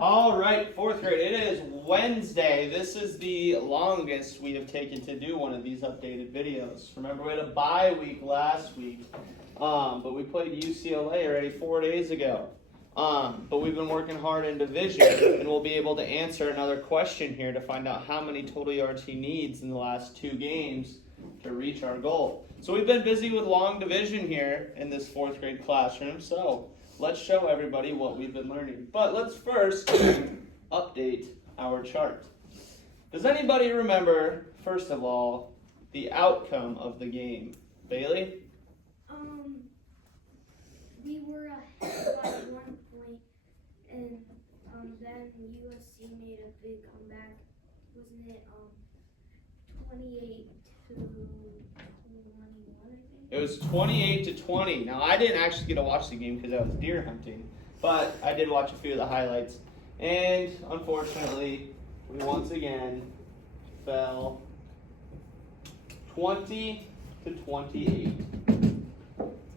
All right, fourth grade. It is Wednesday. This is the longest we have taken to do one of these updated videos. Remember, we had a bye week last week, but we played UCLA already 4 days ago. But we've been working hard in division, and we'll be able to answer another question here to find out how many total yards he needs in the last 2 games to reach our goal. So we've been busy with long division here in this fourth grade classroom, so let's show everybody what we've been learning. But let's first update our chart. Does anybody remember, first of all, the outcome of the game? Bailey? We were ahead by 1 point, and then USC made a big comeback. Wasn't it 28 to 21, I think? It was 28-20. Now, I didn't actually get to watch the game because I was deer hunting, but I did watch a few of the highlights. And unfortunately, we once again fell 20-28.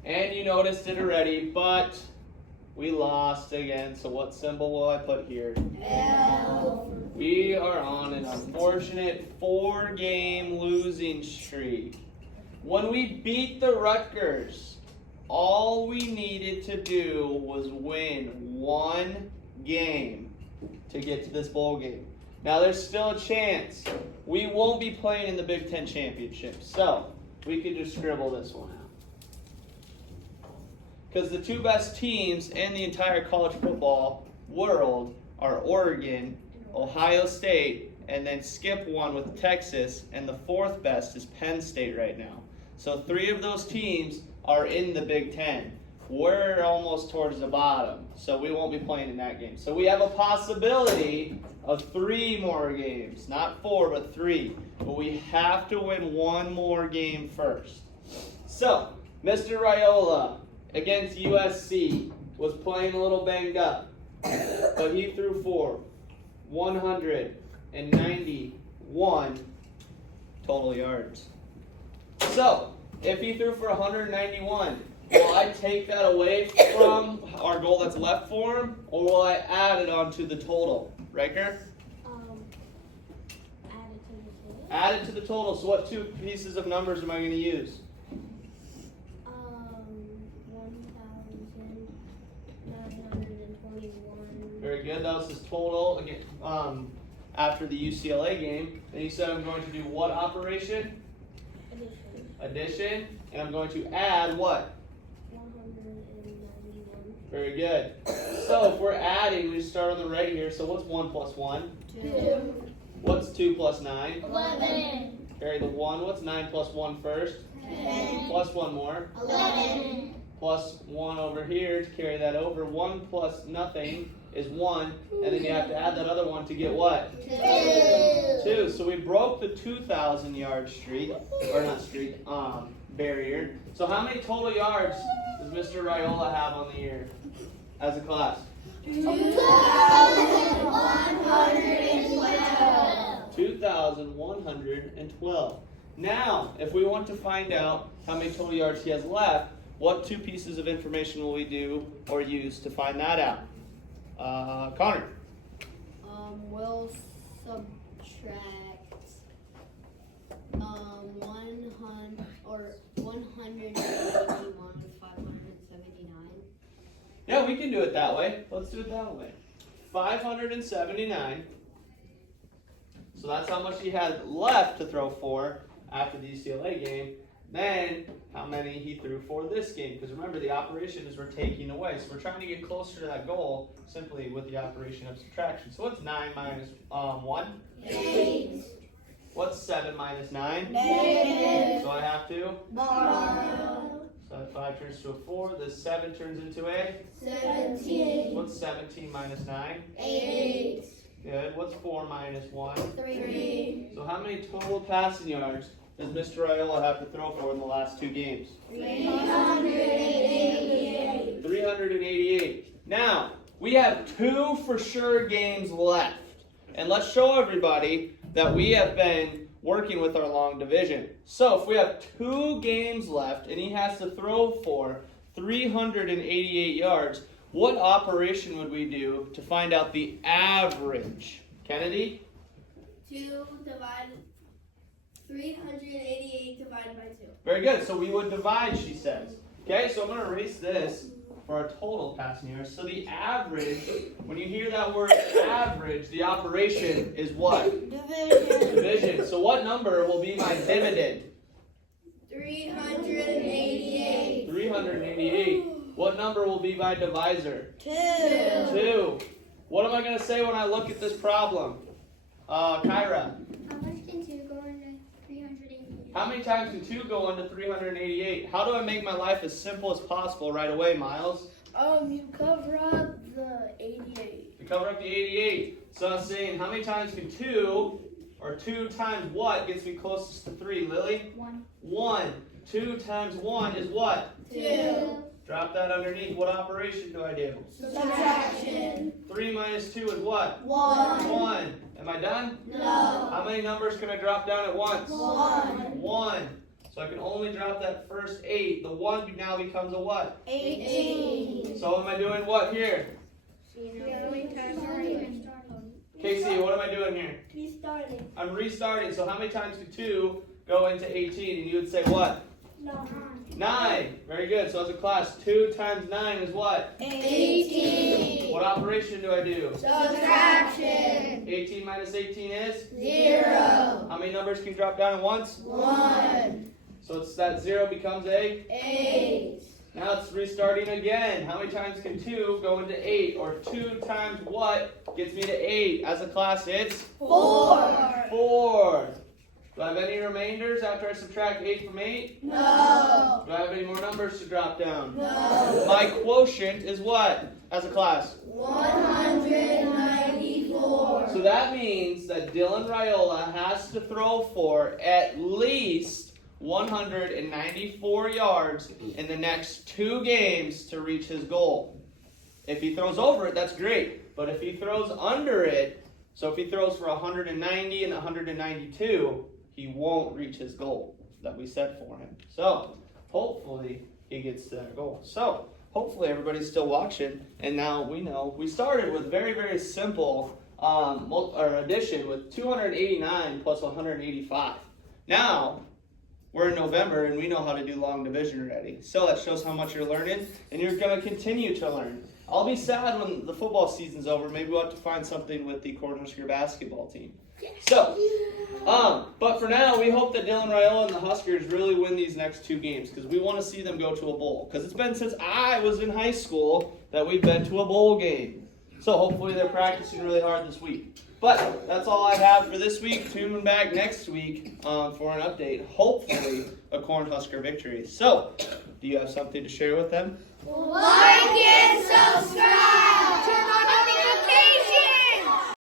And you noticed it already, but we lost again. So what symbol will I put here? L. We are on an unfortunate 4-game losing streak. When we beat the Rutgers, all we needed to do was win 1 game to get to this bowl game. Now there's still a chance. We won't be playing in the Big Ten Championship, so we could just scribble this one out. Because the 2 best teams in the entire college football world are Oregon, Ohio State, and then skip one with Texas, and the 4th best is Penn State right now. So 3 of those teams are in the Big Ten. We're almost towards the bottom, so we won't be playing in that game. So we have a possibility of 3 more games. Not 4, but 3. But we have to win 1 more game first. So, Mr. Raiola against USC was playing a little banged up, but he threw for 191 total yards. So, if he threw for 191, will I take that away from our goal that's left for him, or will I add it onto the total? Riker? Add it to the total. Add it to the total. So what 2 pieces of numbers am I going to use? 1,921. Very good. That was his total again, after the UCLA game. And he said I'm going to do what operation? Addition. And I'm going to add what? 191. Very good. So if we're adding, we start on the right here. So what's 1 plus 1? 2. What's 2 plus 9? 11. Carry the 1. What's 9 plus 1 first? 10. Plus 1 more. 11. Plus 1 over here to carry that over. 1 plus nothing is 1. And then you have to add that other 1 to get what? 2. So we broke the 2,000 yard streak, or not streak, barrier. So how many total yards does Mr. Raiola have on the year as a class? 2,112. 2,112. Now, if we want to find out how many total yards he has left, what 2 pieces of information will we do or use to find that out? Connor. We'll subtract 181 with 579. Yeah, we can do it that way. Let's do it that way. 579. So that's how much he had left to throw for after the UCLA game. Then how many he threw for this game. Because remember, the operation is we're taking away. So we're trying to get closer to that goal simply with the operation of subtraction. So what's 9 minus 1? 8. What's 7 minus 9? Negative. So I have to? Borrow. So that 5 turns to a 4. This 7 turns into a? 17. What's 17 minus 9? 8. Good. What's 4 minus 1? 3. So how many total passing yards does Mr. Raiola have to throw for in the last 2 games? 388. 388. Now, we have 2 for sure games left. And let's show everybody that we have been working with our long division. So if we have 2 games left and he has to throw for 388 yards, what operation would we do to find out the average? Kennedy? 388 divided by 2. Very good. So we would divide, she says. Okay, so I'm going to erase this for our total passing yards. So the average, when you hear that word average, the operation is what? Division. Division. So what number will be my dividend? 388. 388. What number will be my divisor? 2. 2. What am I going to say when I look at this problem? Kyra. How much can 2 go into 388? How many times can 2 go into 388? How do I make my life as simple as possible right away, Miles? You cover up the 88. You cover up the 88. So I'm saying, how many times can 2, or 2 times what gets me closest to 3, Lily? 1. 1. 2 times 1 is what? 2. Drop that underneath. What operation do I do? Subtraction. 3 minus 2 is what? 1. 1. Am I done? No. How many numbers can I drop down at once? 1. 1. So I can only drop that first 8. The 1 now becomes a what? 18. So am I doing what here? Casey, what am I doing here? Restarting. I'm restarting. So how many times can 2 go into 18? And you would say what? No. 9. Very good. So as a class, 2 times 9 is what? 18. What operation do I do? Subtraction. 18 minus 18 is? 0. How many numbers can you drop down at once? 1. So it's that 0 becomes a? 8. Now it's restarting again. How many times can 2 go into 8? Or 2 times what gets me to 8? As a class, it's? 4. 4. Do I have any remainders after I subtract 8 from 8? No. Do I have any more numbers to drop down? No. My quotient is what as a class? 194. So that means that Dylan Raiola has to throw for at least 194 yards in the next 2 games to reach his goal. If he throws over it, that's great. But if he throws under it, so if he throws for 190 and 192, he won't reach his goal that we set for him. So hopefully he gets to that goal. So hopefully everybody's still watching. And now we know we started with very, very simple addition with 289 plus 185. Now we're in November and we know how to do long division already. So that shows how much you're learning and you're going to continue to learn. I'll be sad when the football season's over. Maybe we'll have to find something with the Cornhusker basketball team. So, but for now, we hope that Dylan Raiola and the Huskers really win these next 2 games because we want to see them go to a bowl. Because it's been since I was in high school that we've been to a bowl game. So hopefully they're practicing really hard this week. But that's all I have for this week. Tune back next week for an update. Hopefully a Cornhusker victory. So, do you have something to share with them? Like